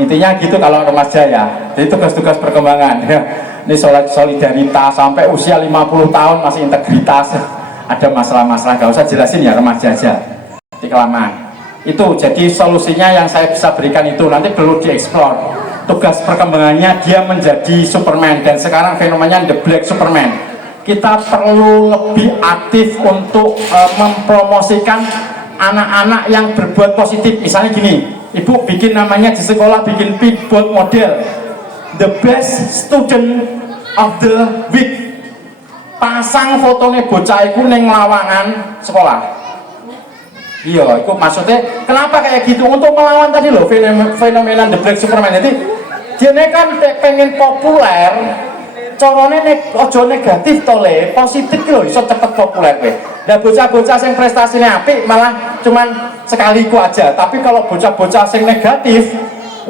intinya gitu kalau remaja ya. Jadi tugas-tugas perkembangan ya. Ini solidaritas sampai usia 50 tahun masih integritas. Ada masalah-masalah, gak usah jelasin ya, remaja aja di kelamaan. Itu jadi solusinya yang saya bisa berikan itu, nanti perlu dieksplor. Tugas perkembangannya dia menjadi Superman, dan sekarang fenomenanya the Black Superman. kita perlu lebih aktif untuk mempromosikan anak-anak yang berbuat positif. Misalnya gini, ibu bikin namanya di sekolah, bikin big board model, the best student of the week, pasang fotonya bocah itu neng lawangan sekolah. Iya, itu maksudnya kenapa kayak gitu, untuk melawan tadi loh fenomena the black superman. Jadi dia kan pengen populer, corone ojo negatif tole, positif loh, iso cepet populer deh. Nah bocah-bocah yang prestasinya apik malah cuman sekali ku aja. Tapi kalau bocah-bocah yang negatif,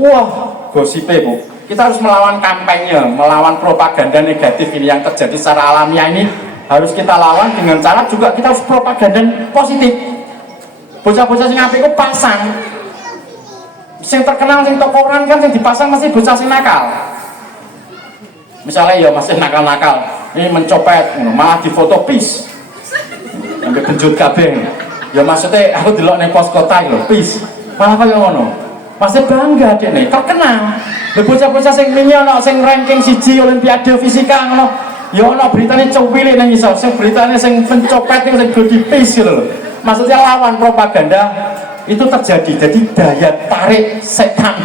wah gosipe bu. Kita harus melawan kampanye, melawan propaganda negatif ini yang terjadi secara alamiah ini harus kita lawan dengan cara juga kita harus propaganda positif. Bocah-bocah yang apik ku pasang, yang terkenal, yang tokoran kan yang dipasang masih bocah yang nakal. Misalnya ya masih nakal-nakal, ini mencopet, malah difoto pis, sampai benjut kabeh. Ya maksudnya aku delok ning pos kota lho, pis, malah kaya ngono. Masih bangga dek nih, terkenal. Bocah-bocah sing wingi ana sing ranking 1 Olimpiade fisika ngono. Ya ana beritane cuwili nang isor, sing beritane sing pencopet sing di pis lho. Maksudnya lawan propaganda itu terjadi. Jadi daya tarik setan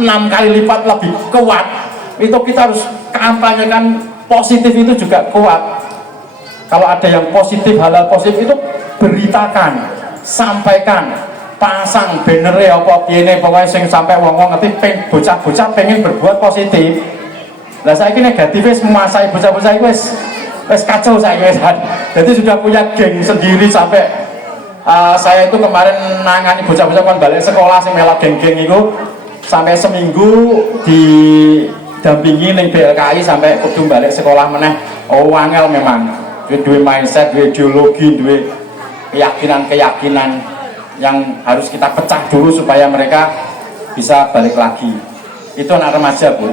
6 kali lipat lebih kuat. Itu kita harus kampanyekan positif itu juga kuat. Kalau ada yang positif, halal positif itu beritakan, sampaikan, pasang banner ya apa piye pokoknya sing sampai wong-wong ngerti bocah-bocah pengen berbuat positif. Lah saiki negatifnya menguasai bocah-bocah itu wis kacau saiki wis. Jadi sudah punya geng sendiri sampai saya itu kemarin nangani bocah-bocah kan balik sekolah sing melok geng-geng itu sampai seminggu didampingi ning BLKI sampai kudu balik sekolah meneh. Oh angel memang. Duwe mindset, duwe ideologi, duwe keyakinan-keyakinan yang harus kita pecah dulu supaya mereka bisa balik lagi. Itu anak remaja bu.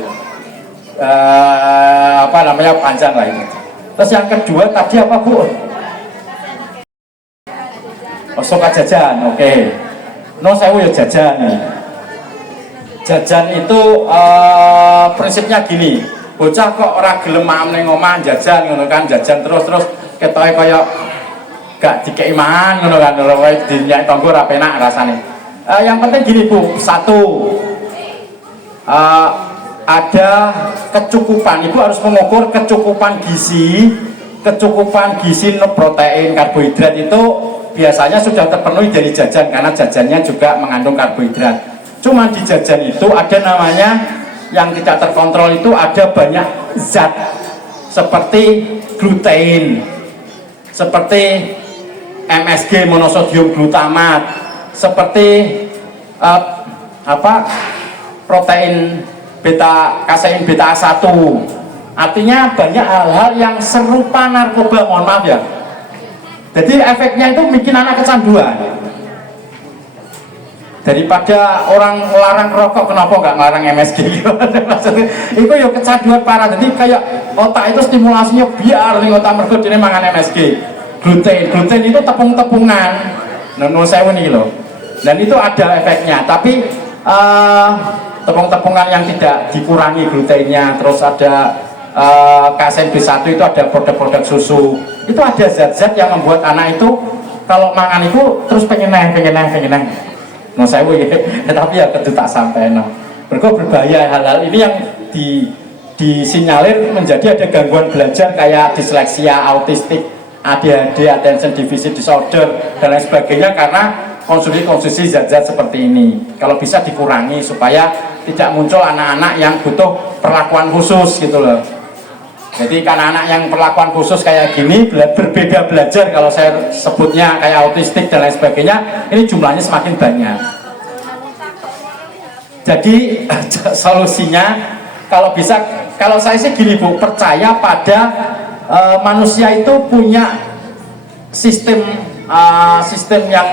Apa namanya panjang lah itu. Terus yang kedua tadi apa bu? Oh, suka jajan, oke. No sewu ya jajan nih. Jajan itu prinsipnya gini, bocah kok ora gelem maem ning omah jajan ngono kan, jajan terus ketoke kaya gak dikei mangan ngono kan, lho wae dinyak tanggo ora penak rasane. Yang penting gini Bu, satu ada kecukupan, ibu harus mengukur kecukupan gizi protein, karbohidrat itu biasanya sudah terpenuhi dari jajan karena jajannya juga mengandung karbohidrat. Cuma di jajan itu ada namanya yang tidak terkontrol, itu ada banyak zat seperti gluten, seperti MSG monosodium glutamat, seperti protein kasein beta A1. Artinya banyak hal-hal yang serupa narkoba, mohon maaf ya. Jadi efeknya itu bikin anak kecanduan. Daripada orang larang rokok, kenapa nggak ngelarang MSG gitu? Maksudnya itu ya kecanduan parah. Jadi kayak otak itu stimulasinya biar nih otak mergo dene mangan MSG. Gluten itu tepung-tepungan. Nun sewu nih loh. Dan itu ada efeknya. Tapi tepung-tepungan yang tidak dikurangi glutennya, terus ada kasein B1 itu ada produk-produk susu. Itu ada zat-zat yang membuat anak itu kalau makan itu terus pengen neng. No sewu ya, tapi ya kedu tak sampai no. Berbahaya hal-hal ini yang disinyalir menjadi ada gangguan belajar kayak disleksia, autistik, ADHD, attention deficit disorder dan lain sebagainya karena konsumsi zat-zat seperti ini. Kalau bisa dikurangi supaya tidak muncul anak-anak yang butuh perlakuan khusus gitu loh. Jadi karena anak yang perlakuan khusus kayak gini berbeda belajar, kalau saya sebutnya kayak autistik dan lain sebagainya, ini jumlahnya semakin banyak. Jadi solusinya kalau bisa, kalau saya sih gini Bu, percaya pada manusia itu punya sistem yang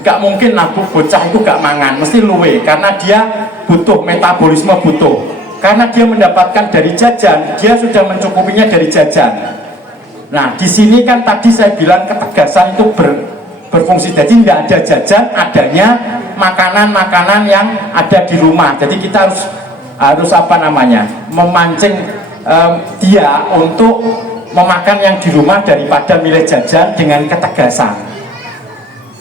gak mungkin lah bocah itu gak mangan, mesti luwe karena dia butuh metabolisme, butuh. Karena dia mendapatkan dari jajan, dia sudah mencukupinya dari jajan. Nah, di sini kan tadi saya bilang ketegasan itu berfungsi. Jadi tidak ada jajan, adanya makanan-makanan yang ada di rumah. Jadi kita harus apa namanya, memancing dia untuk memakan yang di rumah daripada milih jajan dengan ketegasan.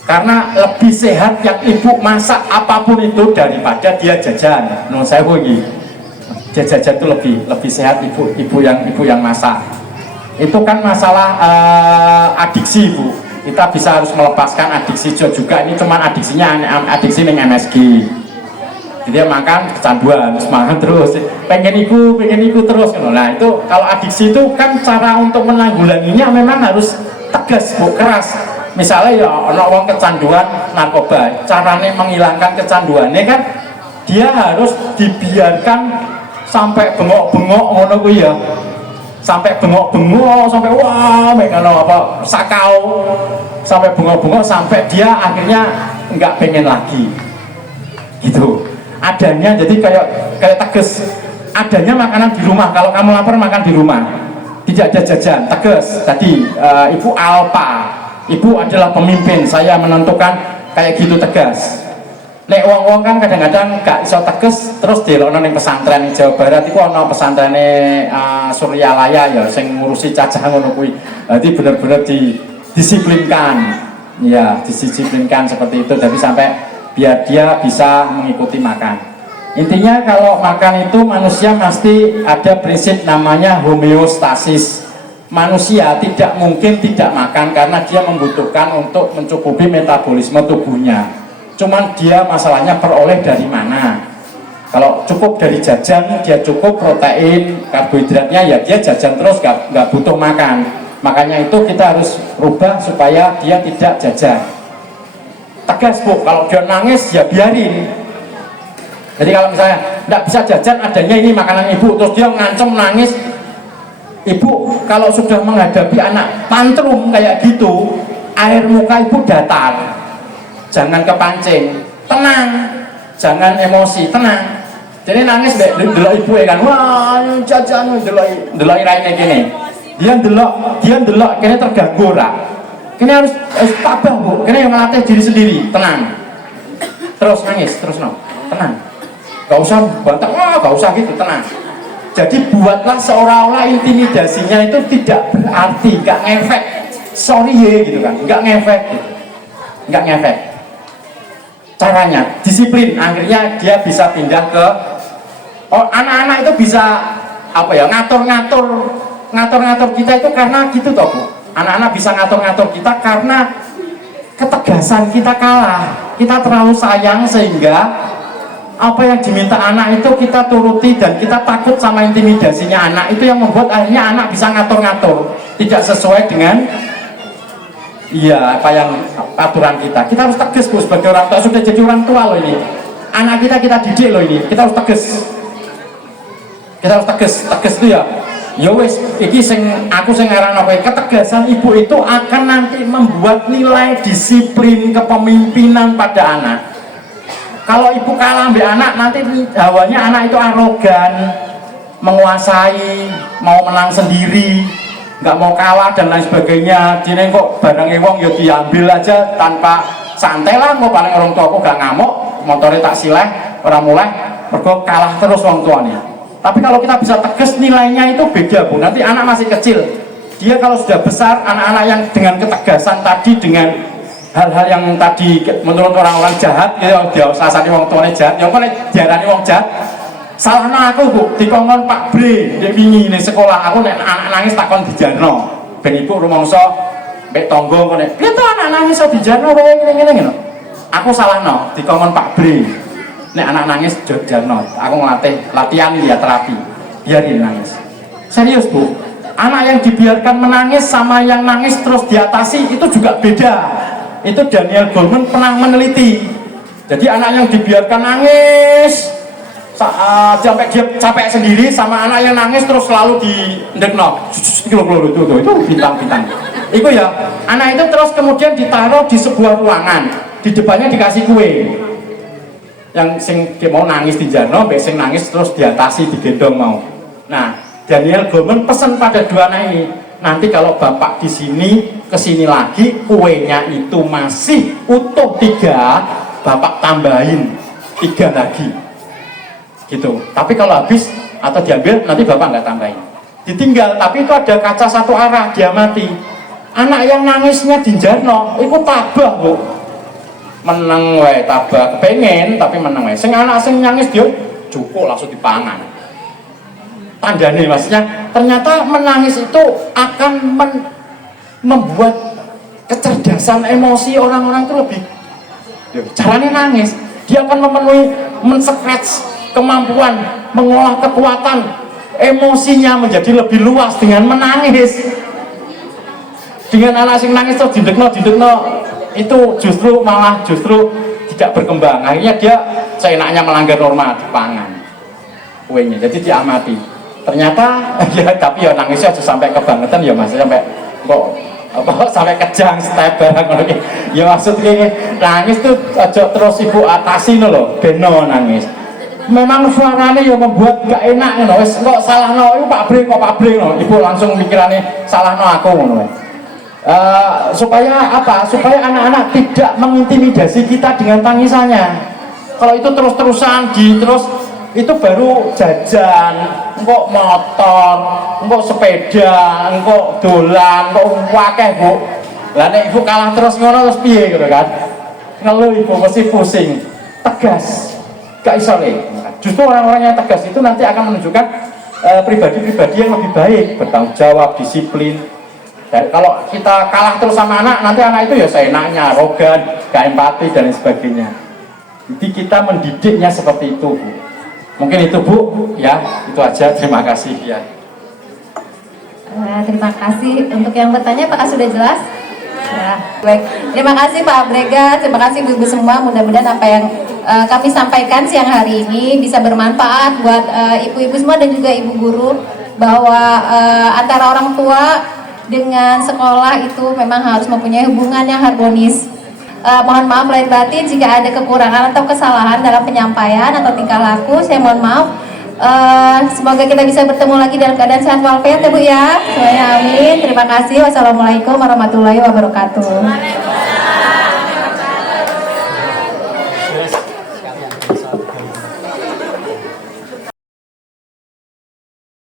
Karena lebih sehat yang ibu masak apapun itu daripada dia jajan. Menurut saya begini, dia jajan itu lebih sehat ibu yang masak. Itu kan masalah adiksi bu. Kita bisa harus melepaskan adiksi juga. Ini cuman adiksinya adiksi dengan MSG. Jadi dia makan kecanduan, terus makan terus, pengen iku terus. Nah itu kalau adiksi itu kan cara untuk menanggulanginya memang harus tegas bu, keras. Misalnya ya orang kecanduan narkoba, caranya menghilangkan kecanduannya kan dia harus dibiarkan sampai bengok-bengok ngono kuwi ya. Sampai bengok-bengok, sampai wah, kalau apa sakau, sampai bengok-bengok sampai dia akhirnya nggak pengen lagi. Gitu. Adanya jadi kayak tegas. Adanya makanan di rumah. Kalau kamu lapar makan di rumah. Tidak ada jajan, tegas. Tadi ibu alpa. Ibu adalah pemimpin. Saya menentukan kayak gitu tegas. Nek wong-wong kan kadang-kadang gak iso tegas terus dilokno ning pesantren Jawa Barat iku ana pesantrene Suryalaya ya sing ngurusi cacah ngono kuwi. Dadi bener-bener didisiplinkan. Ya, didisiplinkan seperti itu jadi sampai biar dia bisa mengikuti makan. Intinya kalau makan itu manusia pasti ada prinsip namanya homeostasis. Manusia tidak mungkin tidak makan karena dia membutuhkan untuk mencukupi metabolisme tubuhnya. Cuman dia masalahnya peroleh dari mana. Kalau cukup dari jajan, dia cukup protein, karbohidratnya ya dia jajan terus, nggak butuh makan. Makanya itu kita harus rubah supaya dia tidak jajan. Tegas bu, kalau dia nangis ya biarin. Jadi kalau misalnya nggak bisa jajan, adanya ini makanan ibu, terus dia ngancem nangis, ibu kalau sudah menghadapi anak tantrum kayak gitu, air muka ibu datar, jangan kepancing, tenang, jangan emosi, tenang. Jadi nangis deh, delok ibu ya kan, wah jajan, delok raine gini, dia delok, kini terganggu lah. Kini harus tabah bu, kini yang ngelatih diri sendiri, tenang. Terus nangis, terus no, tenang. Gak usah bantah, wah gak usah gitu, tenang. Jadi buatlah seolah-olah intimidasinya itu tidak berarti, gak ngefek. Sorry ya gitu kan, gak ngefek gitu. Gak ngefek. Caranya, disiplin, akhirnya dia bisa pindah ke anak-anak itu bisa apa ya, ngatur-ngatur kita itu karena gitu toh bu. Anak-anak bisa ngatur-ngatur kita karena ketegasan kita kalah. Kita terlalu sayang sehingga apa yang diminta anak itu kita turuti dan kita takut sama intimidasinya anak. Itu yang membuat akhirnya anak bisa ngatur-ngatur. Tidak sesuai dengan apa yang aturan kita. Kita harus tegas bu sebagai orang tua. Sudah jadi orang tua loh ini. Anak kita didik loh ini. Kita harus tegas. Kita harus tegas itu ya. Ya wes, iki aku sing ngarang apa ketegasan ibu itu akan nanti membuat nilai disiplin kepemimpinan pada anak. Kalau ibu kalah ambil anak, nanti hawanya anak itu arogan, menguasai, mau menang sendiri, nggak mau kalah dan lain sebagainya. Jadi kok barangnya wong ya diambil aja tanpa santai lah. Kok paling orang tua aku gak ngamuk, motornya tak sileh, orang mulai, mergo kalah terus orang tuanya. Tapi kalau kita bisa tegas nilainya itu beda bu. Nanti anak masih kecil, dia kalau sudah besar, anak-anak yang dengan ketegasan tadi, dengan hal-hal yang tadi menurut orang-orang jahat, gitu, dia sasani wong tuane jahat, yang kan diarani wong jahat. Salahnya aku bu, dikongkon Pak Bre, dia wingi nih sekolah aku nek anak nangis takon dijarno. Ben ibu rumangsa mbek tangga kok nek, "Piye to anak nangis iso dijarno wae ngene-ngene." Aku salahno, dikongkon Pak Bre. Nek anak nangis jarno, aku ngelatih latihan dia terapi, biarin nangis. Serius bu, anak yang dibiarkan menangis sama yang nangis terus diatasi itu juga beda. Itu Daniel Goleman pernah meneliti. Jadi anak yang dibiarkan nangis sampai dia capek sendiri sama anak yang nangis terus selalu didekno. Itu bintang-bintang. Itu ya, anak itu terus kemudian ditaruh di sebuah ruangan, di depannya dikasih kue. Yang sing mau nangis di jarno, sing nangis terus diatasi, digendong mau. Nah, Daniel Goleman pesan pada dua anak ini, nanti kalau bapak di sini kesini lagi, kuenya itu masih utuh 3, bapak tambahin 3 lagi, gitu. Tapi kalau habis atau diambil, nanti bapak nggak tambahin. ditinggal, tapi itu ada kaca satu arah, dia mati. Anak yang nangisnya dijarno itu tabah Bu, meneng wae tabah, kepengen tapi meneng wae. Sing anak sing nangis dia cukup langsung dipangan. Tandane maksudnya ternyata menangis itu akan membuat kecerdasan emosi orang-orang itu lebih. Caranya nangis, dia akan memenuhi, mensekrets kemampuan mengolah kekuatan emosinya menjadi lebih luas dengan menangis. Dengan anak sing nangis tuh didekno itu justru tidak berkembang. Akhirnya dia seenaknya melanggar norma dipangan kuenya, jadi diamati. Ternyata ya tapi ya nangisnya aja sampai kebangetan ya Mas, sampai kok apa sampai kejang step barang ya maksudnya nangis tuh aja terus ibu atasi loh beno nangis. Memang suaranya yang membuat gak enak ngono wis kok salahno iku Pak Bre no. Ibu langsung mikirane salahno aku ngono. Supaya apa? Supaya anak-anak tidak mengintimidasi kita dengan tangisannya. Kalau itu terus-terusan terus itu baru jajan, engkau motor, engkau sepeda, engkau dolan, engkau wakeh Bu. Lah nek ibu kalah terus ngono terus piye gitu kan? Ngeluh ibu mesti pusing, tegas. Gak iso nih. Justru orang-orang yang tegas itu nanti akan menunjukkan pribadi-pribadi yang lebih baik, bertanggung jawab, disiplin. Dan kalau kita kalah terus sama anak, nanti anak itu ya seenaknya, arogan, gak empati dan lain sebagainya. Jadi kita mendidiknya seperti itu, Bu. Mungkin itu Bu, ya itu aja. Terima kasih ya. Terima kasih untuk yang bertanya. Apakah sudah jelas? Ya, baik. Terima kasih Pak Brega, terima kasih ibu-ibu semua. Mudah-mudahan apa yang kami sampaikan siang hari ini bisa bermanfaat buat ibu-ibu semua dan juga ibu guru, bahwa antara orang tua dengan sekolah itu memang harus mempunyai hubungan yang harmonis. Mohon maaf lahir batin jika ada kekurangan atau kesalahan dalam penyampaian atau tingkah laku, saya mohon maaf. Semoga kita bisa bertemu lagi dalam keadaan sehat walafiat ya Bu ya. Semuanya amin. Terima kasih. Wassalamualaikum warahmatullahi wabarakatuh.